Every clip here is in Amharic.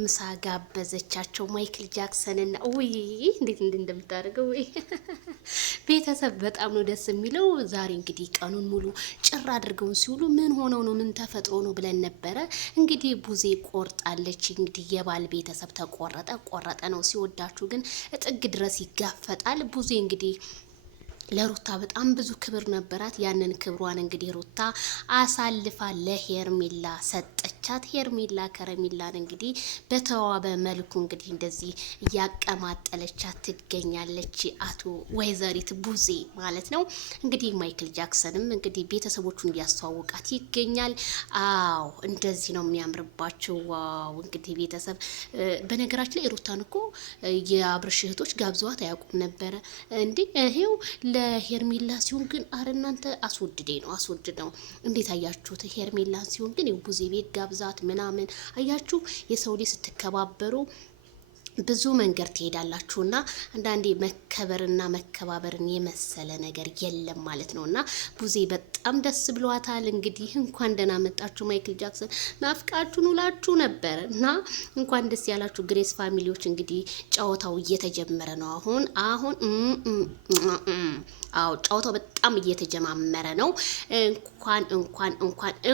ምሳ ጋበዘቻቸው ማይክል ጃክሰንና ውይ እንዴት እንደምታደርገው ወይ ቤተሰብ በጣም ነው ደስ የሚለው። ዛሬ እንግዲህ ቀኑን ሙሉ ጭራ አድርገውን ሲውሉ ምን ሆነው ነው ምን ተፈጥሮ ነው ብለን ነበረ። እንግዲህ ቡዜ ቆርጣለች። እንግዲህ የባል ቤተሰብ ቆረጠ ነው። ሲወዳችሁ ግን ጥግ ድረስ ይጋፈጣል። ቡዜ እንግዲህ ለሩታ በጣም ብዙ ክብር ነበራት። ያንን ክብሯን እንግዲህ ሩታ አሳልፋ ለሄርሜላ ሰጠቻት። ሄርሜላ ከረሜላን እንግዲህ በተዋበ መልኩ እንግዲህ እንደዚህ እያቀማጠለቻት ትገኛለች። አቶ ወይዘሪት ቡዜ ማለት ነው። እንግዲህ ማይክል ጃክሰንም እንግዲህ ቤተሰቦቹን እያስተዋወቃት ይገኛል። አዎ እንደዚህ ነው የሚያምርባቸው። ዋው እንግዲህ ቤተሰብ በነገራችን ላይ ሩታን እኮ የአብርሽ እህቶች ጋብዘዋት አያውቁም ነበረ እንዴ ይሄው ሄርሜላ ሲሆን ግን አረ እናንተ አስወድደው እንዴት አያችሁት? ሄርሜላ ሲሆን ግን የቡዜ ቤት ጋብዛት ምናምን አያችሁ። የሰው ልጅ ስትከባበሩ ብዙ መንገድ ትሄዳላችሁና አንዳንዴ መከበርና መከባበርን የመሰለ ነገር የለም ማለት ነውና ቡዜ በጣም ደስ ብሏታል። እንግዲህ እንኳን ደህና መጣችሁ ማይክል ጃክሰን ናፍቃችሁን ውላችሁ ነበር እና እንኳን ደስ ያላችሁ ግሬስ ፋሚሊዎች። እንግዲህ ጨዋታው እየተጀመረ ነው አሁን አዎ ጨዋታው በጣም እየተጀማመረ ነው።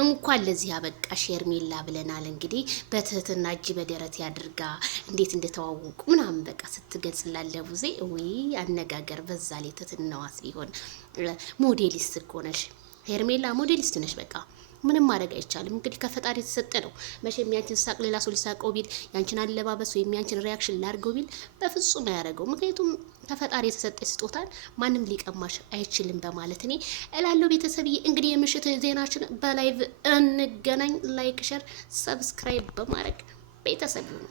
እንኳን ለዚህ ያበቃሽ ሄርሜላ ብለናል። እንግዲህ በትህትና እጅ በደረት ያድርጋ እንዴት እንደተዋወቁ ምናምን በቃ ስትገልጽላለ ቡዜ ወይ አነጋገር በዛ ላይ ትትናዋስ ቢሆን ሞዴሊስት እኮ ነሽ ሄርሜላ፣ ሞዴሊስት ነሽ በቃ ምንም ማድረግ አይቻልም። እንግዲህ ከፈጣሪ የተሰጠ ነው። መቼም ያንቺን ሳቅ ሌላ ሰው ሊሳቀው ቢል ያንቺን አለባበስ ወይም ያንቺን ሪያክሽን ላድርገው ቢል በፍጹም አያደርገው። ምክንያቱም ከፈጣሪ የተሰጠ ስጦታን ማንም ሊቀማሽ አይችልም በማለት እኔ እላለሁ። ቤተሰብዬ እንግዲህ የምሽት ዜናችን በላይቭ እንገናኝ። ላይክ፣ ሸር፣ ሰብስክራይብ በማድረግ ቤተሰብ ነው።